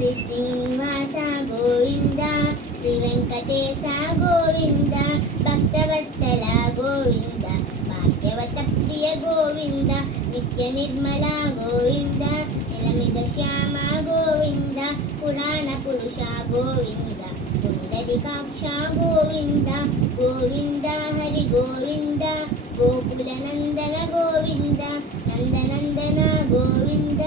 శ్రీ శ్రీనివాస గోవింద, శ్రీ వెంకటేశ గోవింద, భక్తవత్సల గోవింద, భాగ్యవత ప్రియ గోవింద, నిత్య నిర్మల గోవింద, నిలమిద శ్యామ గోవింద, పురాణ పురుష గోవింద, పుండరీకాక్ష గోవింద, గోవింద హరి గోవింద, గోకుల నందన గోవింద, నందనందన గోవింద,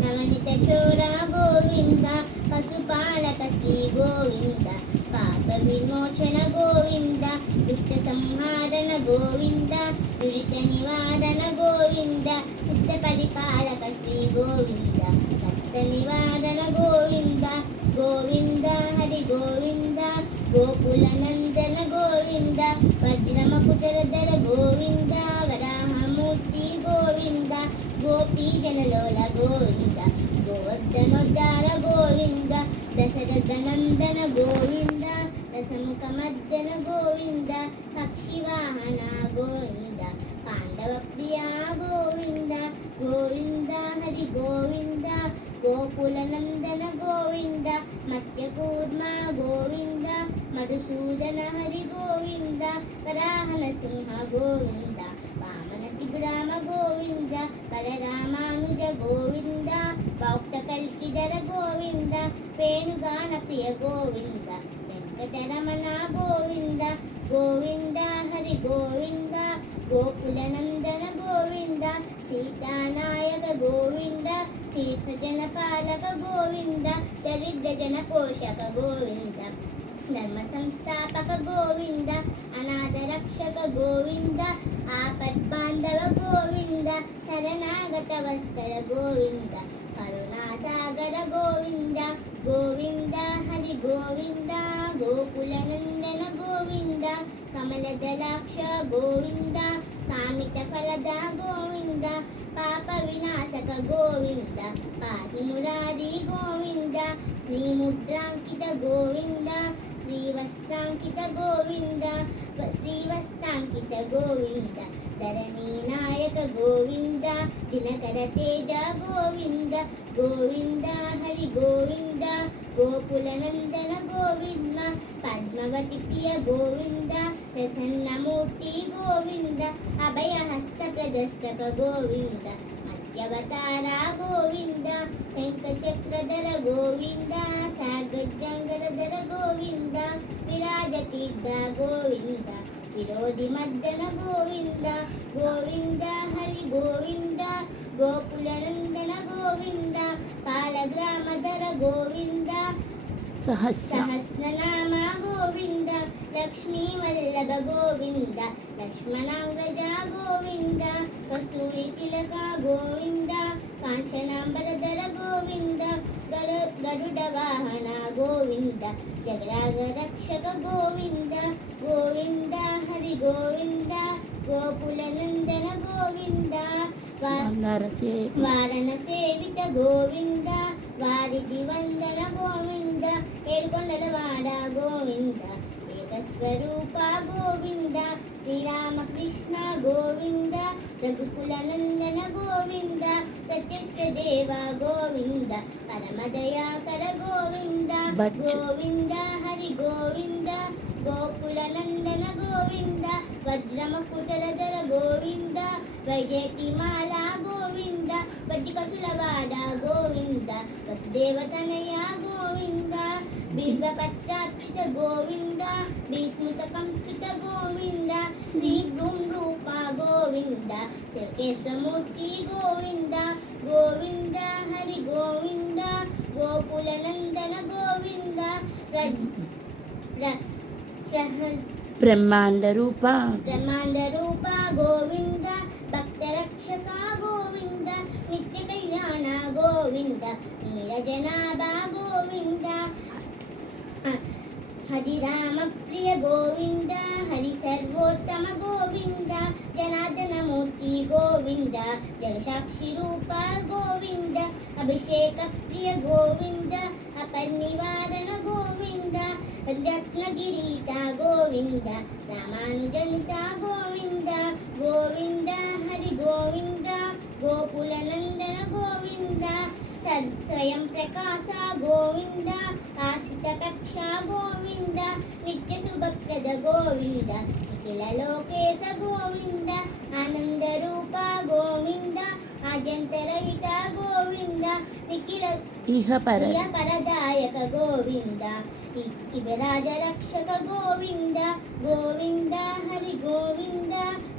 నవనిత చోర గోవింద, పశుపాలక శ్రీ గోవింద, పాప విమోచన గోవింద, దుష్ట సంహారణ గోవింద, దురిత నివారణ గోవింద, శిష్ట పరిపాలక శ్రీ గోవింద, కష్ట నివారణ గోవింద, గోవింద హరి గోవింద, గోకుల నందన గోవింద, వజ్రమకుటరధర గోవింద, వరాహమూర్తి గోవింద, గోపీ జనలోల గోవింద, గోవర్ధనోద్ధార గోవింద, దశరథ నందన గోవింద, దశముఖ మర్దన గోవింద, పక్షివాహన గోవింద, పాండవ ప్రియ గోవింద, గోవింద హరి గోవింద, గోకుల నందన గోవింద, మత్స్యకూర్మ గోవింద, మధుసూదన హరి గోవింద, వరాహన సింహ గోవింద, వామన త్రిపురామ గోవింద, బలరామానుజ గోవింద, భక్త కల్కిధర గోవింద, వేణుగాన ప్రియ గోవింద, వెంకటరమణ గోవింద, గోవింద హరి గోవింద, గోకుల నందన గోవింద, సీతానాయక గోవింద, తీర్థజన పాలక గోవింద, దరిద్ర జన పోషక గోవింద, ధర్మ సంస్థాపక గోవింద, అనాథ రక్షక గోవింద, ఆపద్బాంధవ గోవింద, శరణాగత వత్సల గోవింద, కరుణాసాగర గోవింద, గోవింద హరి గోవింద, గోకుల నందన గోవింద, కమలదలాక్ష గోవింద, కామిత ఫలద గోవింద, పాప వినాశక గోవింద, పాతి మురారి గోవింద, శ్రీముద్రాంకిత గోవింద, శ్రీవస్త్రాంకిత గోవింద, శ్రీవస్త్రాంకిత గోవింద, ధరణీ నాయక గోవింద, దినకర తేజ గోవింద, గోవింద హరి గోవింద, గోకుల నందన గోవింద, పద్మవతి ప్రియ గోవింద, ప్రసన్నమూర్తి గోవింద, అభయహస్త ప్రదస్తక గోవింద, మత్స్యావతార గోవింద, శంఖచక్రధర గోవింద, సాగజంగరధర గోవింద, విరాజతీర్థ గోవింద, విరోధి మర్దన గోవింద, గోవింద హరి గోవింద, గోకుల నందన గోవింద, పాలగ్రామధర గోవింద, సహస్రనామ గోవింద, లక్ష్మీ వల్లభ గోవింద, లక్ష్మణాంగ్రజ గోవింద, కస్తూరి తిలక గోవింద, కాంచనాంబరధర గోవింద, గరుడ వాహన గోవింద, జగరాగ రక్షక గోవింద, గోవింద హరి గోవింద, గోకుల నందన గోవింద, వారణ సేవిత గోవింద, వారిది వందన గోవింద, ఏడుకొండల వాడ గోవింద, ఏకస్వరూప గోవింద, శ్రీరామకృష్ణ గోవింద, రఘుకుల నందన గోవింద, ప్రత్యక్ష దేవ గోవింద, పరమదయాకర గోవింద, గోవింద హరి గోవింద, గోకుల నందన గోవింద, వజ్రమకుటరధర గోవింద, వైజయతిమాల గోవింద, వడ్డికసులవాడ గోవింద, వసుదేవతనయ గోవింద, బిల్వపత్రార్చిత గోవింద, విస్మృత కంసుత గోవింద, శ్రీ రూప గోవింద, కేశమూర్తి గోవింద, గోవింద హరి గోవింద, గోకుల నందన గోవింద, బ్రహ్మాండ రూప గోవింద, భక్త రక్షక గోవింద, నిత్య కళ్యాణ గోవింద, నీరజనాభ గోవింద, హరి రామ ప్రియ గోవింద, హరి సర్వోత్తమ గోవింద, జనార్దన మూర్తి గోవింద, జగసాక్షి రూప గోవింద, అభిషేక ప్రియ గోవింద, అపర్నివారణ గోవింద, రత్నగిరీత గోవింద, రామానుజనిత గోవింద, గోవింద హరి గోవింద, గోకుల నందన గోవింద, స్వయం ప్రకాశ గోవింద, ఆశిత కక్ష గోవింద, నిత్య శుభప్రద గోవింద, నిఖిల లోకేశ గోవింద, ఆనంద రూప గోవింద, ఆద్యంతరహిత గోవింద, నిఖిల ఇహ పరదాయక గోవింద, ఇవరాజ రక్షక గోవింద, గోవింద హరి గోవింద,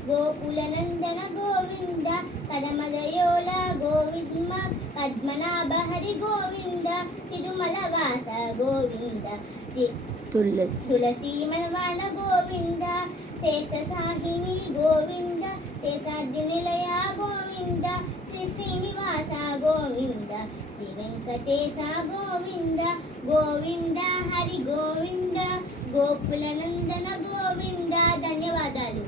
గోకుల నందన గోవింద, పరమదయోల గోవింద, పద్మనాభ హరి గోవింద, తిరుమల వాస గోవింద, తులసి మనవాణ గోవింద, శేష సాహిని గోవింద, శేషాద్రి నిలయ గోవింద, శ్రీ శ్రీనివాస గోవింద, శ్రీ వెంకటేశ గోవింద, గోవింద హరి గోవింద, గోకుల నందన గోవింద. ధన్యవాదాలు.